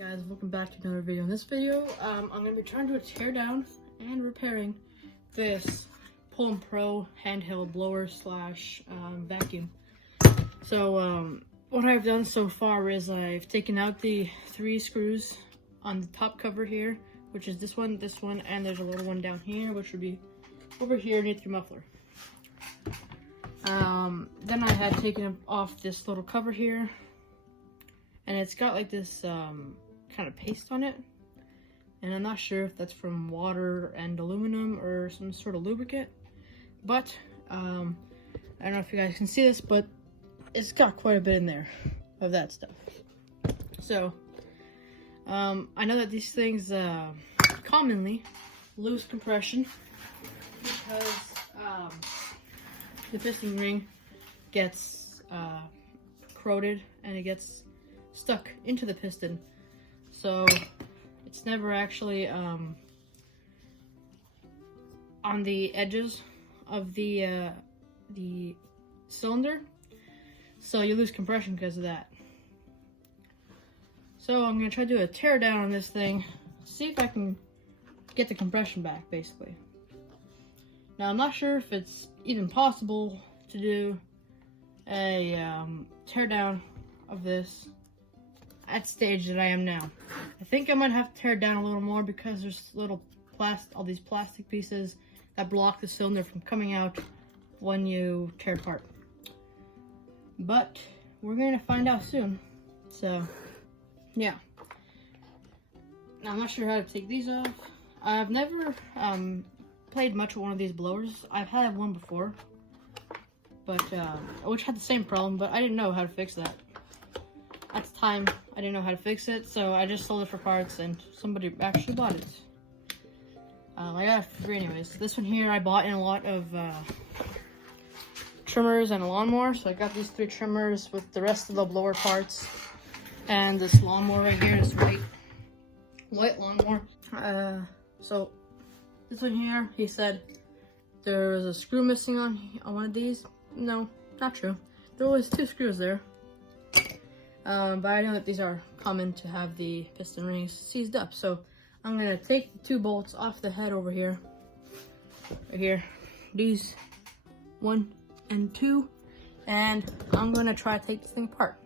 Guys, welcome back to another video. In this video, I'm going to be trying to tear down and repairing this Poulan Pro handheld blower slash vacuum. So what I've done so far is I've taken out the 3 screws on the top cover here, which is this one, and there's a little one down here, which would be over here underneath your muffler. Then I had taken off this little cover here, and it's got like this kind of paste on it, and I'm not sure if that's from water and aluminum or some sort of lubricant, but I don't know if you guys can see this, but it's got quite a bit in there of that stuff. So I know that these things commonly lose compression because the piston ring gets corroded and it gets stuck into the piston, so it's never actually on the edges of the cylinder, so you lose compression because of that. So I'm gonna try to do a tear down on this thing, see if I can get the compression back, basically. Now I'm not sure if it's even possible to do a tear down of this at stage that I am now. I think I might have to tear it down a little more because there's all these plastic pieces that block the cylinder from coming out when you tear apart. But we're gonna find out soon. So yeah. Now I'm not sure how to take these off. I've never played much with one of these blowers. I've had one before, but which had the same problem, but I didn't know how to fix that. At the time, I didn't know how to fix it, so I just sold it for parts, and somebody actually bought it. I got it for free anyways. This one here I bought in a lot of trimmers and a lawnmower, so I got these 3 trimmers with the rest of the blower parts, and this lawnmower right here, this white lawnmower. So this one here, he said there was a screw missing on one of these. No, not true. There was 2 screws there. But I know that these are common to have the piston rings seized up, so I'm gonna take the 2 bolts off the head over here, right here, these 1 and 2, and I'm gonna try to take this thing apart.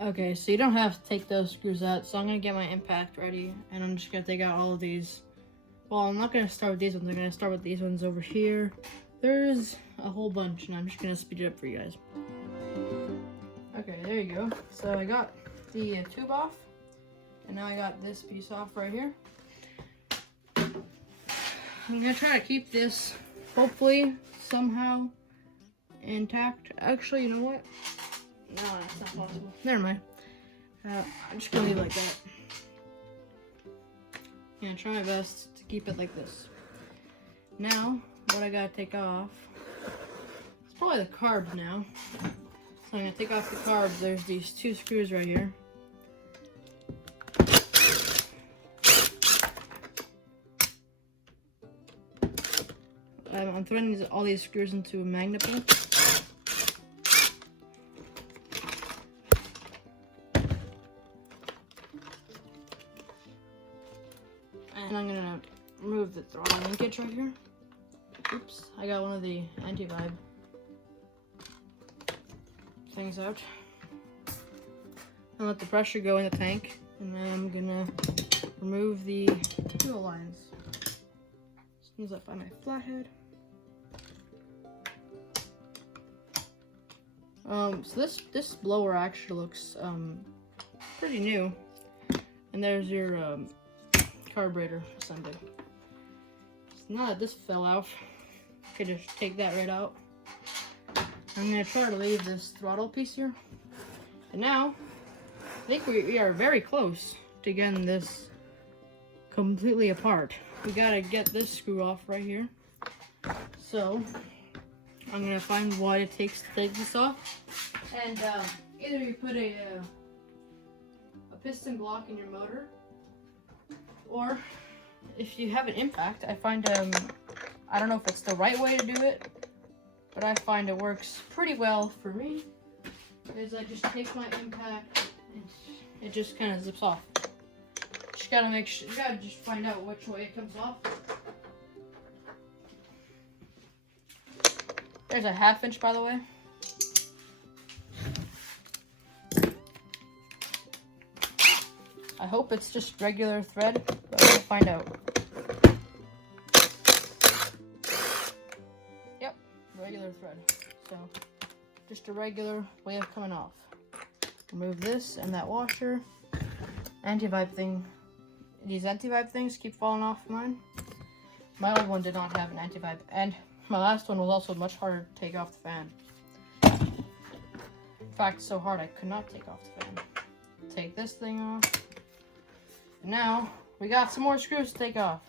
Okay, so you don't have to take those screws out, so I'm gonna get my impact ready, and I'm just gonna take out all of these. Well, I'm not gonna start with these ones, I'm gonna start with these ones over here. There's a whole bunch, and I'm just gonna speed it up for you guys. Okay, there you go. So I got the tube off, and now I got this piece off right here. I'm gonna try to keep this, hopefully, somehow intact. Actually, you know what? No, that's not possible. Never mind. I'm just gonna leave it like that. I'm gonna try my best to keep it like this. Now, what I gotta take off, it's probably the carbs now. So I'm gonna take off the carbs. There's these 2 screws right here. I'm throwing all these screws into a magnet ball. And I'm gonna remove the throttle linkage right here. Oops, I got one of the anti-vibe things out, and let the pressure go in the tank, and then I'm gonna remove the fuel lines. As soon as I find my flathead. So this blower actually looks pretty new, and there's your carburetor assembly. So now that this fell off, I could just take that right out. I'm gonna try to leave this throttle piece here. And now, I think we are very close to getting this completely apart. We gotta get this screw off right here. So, I'm gonna find what it takes to take this off. And either you put a piston block in your motor, or if you have an impact, I find, I don't know if it's the right way to do it, but I find it works pretty well for me, is I just take my impact and it just kind of zips off. Just gotta make sure, you gotta just find out which way it comes off. There's a 1/2 inch, by the way. I hope it's just regular thread, but we'll find out. Yep, regular thread. So, just a regular way of coming off. Remove this and that washer. Anti-vibe thing. These anti-vibe things keep falling off mine. My old one did not have an anti-vibe, and my last one was also much harder to take off the fan. In fact, so hard I could not take off the fan. Take this thing off. And now, we got some more screws to take off.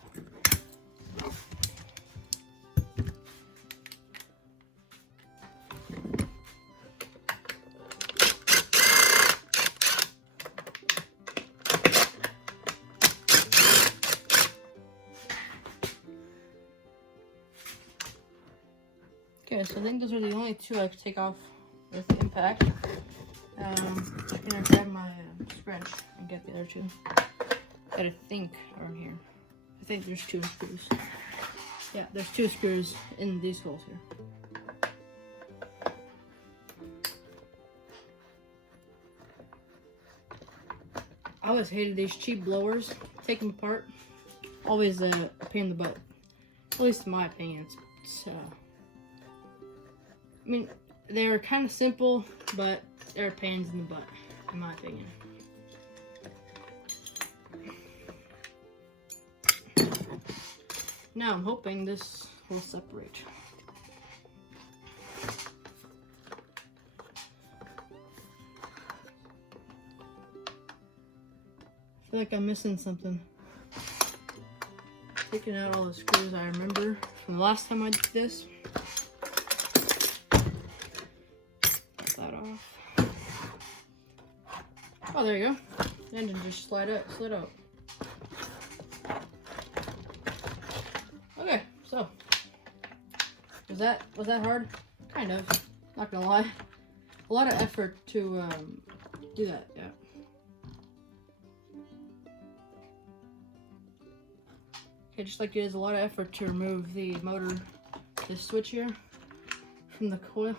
Okay, so I think those are the only two I could take off with impact. I'm gonna grab my wrench and get the other two that I think are in here. I think there's 2 screws. Yeah, there's 2 screws in these holes here. I always hated these cheap blowers. Take them apart. Always a pain in the butt. At least in my opinion. I mean, they're kind of simple, but they're pains in the butt, in my opinion. Now I'm hoping this will separate. I feel like I'm missing something. Taking out all the screws I remember from the last time I did this. Get that off. Oh, there you go. The engine just slid out. Okay, so was that hard? Kind of. Not gonna lie. A lot of effort to do that. Yeah. Okay, just like it is a lot of effort to remove the motor, this switch here, from the coil.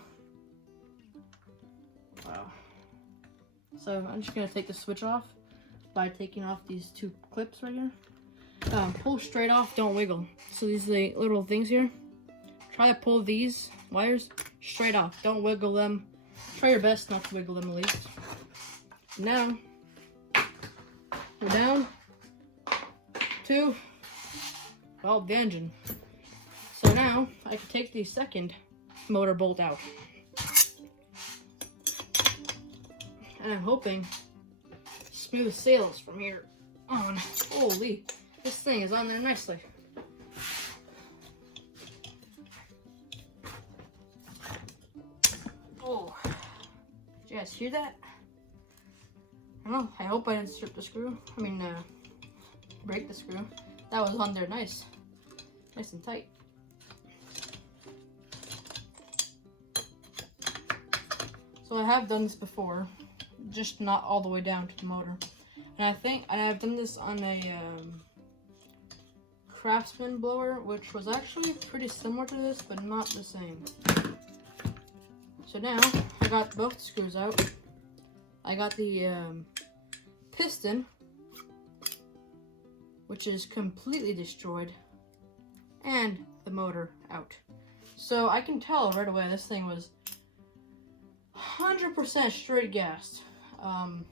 Wow. So I'm just gonna take the switch off by taking off these 2 clips right here. Pull straight off, don't wiggle. So these are the little things here. Try to pull these wires straight off. Don't wiggle them. Try your best not to wiggle them at least. Now, we're down to, well, the engine. So now, I can take the second motor bolt out. And I'm hoping smooth sails from here on. Holy, this thing is on there nicely. Oh, did you guys hear that? I don't know, I hope I didn't strip the screw. Break the screw. That was on there nice and tight. So I have done this before, just not all the way down to the motor. And I think I've done this on a Craftsman blower, which was actually pretty similar to this, but not the same. So now I got both screws out. I got the piston, which is completely destroyed, and the motor out. So I can tell right away this thing was 100% straight gassed. I'm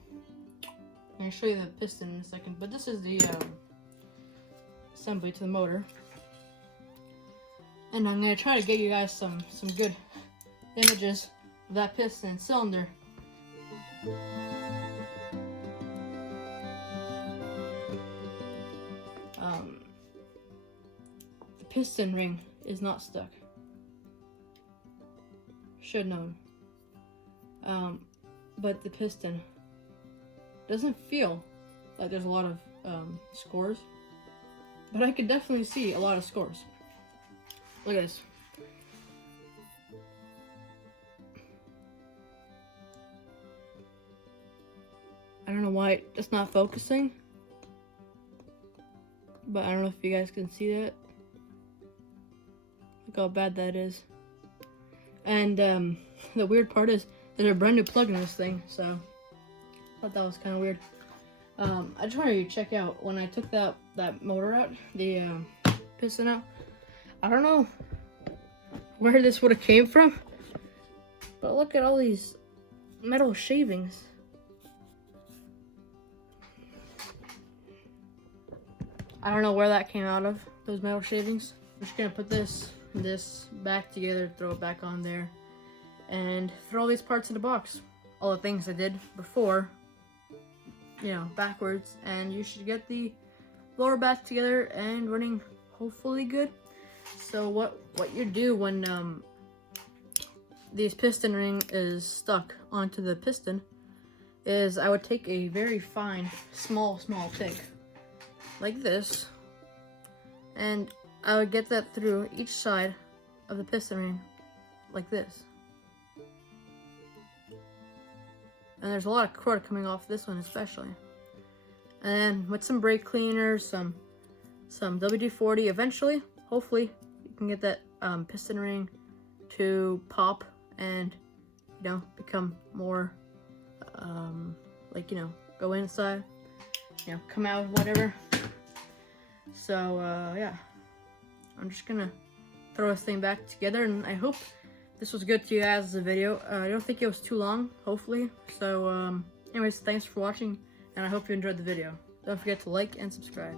gonna show you the piston in a second, but this is the assembly to the motor. And I'm gonna try to get you guys some good images of that piston and cylinder. The piston ring is not stuck. Should known. But the piston doesn't feel like there's a lot of scores, but I could definitely see a lot of scores. Look at this. I don't know why it's not focusing, but I don't know if you guys can see that. Look how bad that is. And the weird part is there's a brand new plug in this thing, so I thought that was kind of weird. I just wanted you to check out when I took that motor out, the piston out. I don't know where this would have came from, but look at all these metal shavings. I don't know where that came out of, those metal shavings. I'm just gonna put this back together, throw it back on there, and throw all these parts in the box. All the things I did before, you know, backwards, and you should get the lower back together and running hopefully good. So what you do when this piston ring is stuck onto the piston is I would take a very fine, small pick like this, and I would get that through each side of the piston ring like this. And there's a lot of cord coming off this one especially. And then with some brake cleaner, some WD-40, eventually, hopefully, you can get that piston ring to pop and, you know, become more, like, you know, go inside, you know, come out, whatever. So, yeah. I'm just gonna throw this thing back together, and I hope this was good to you guys as a video. I don't think it was too long, hopefully. So, anyways, thanks for watching, and I hope you enjoyed the video. Don't forget to like and subscribe.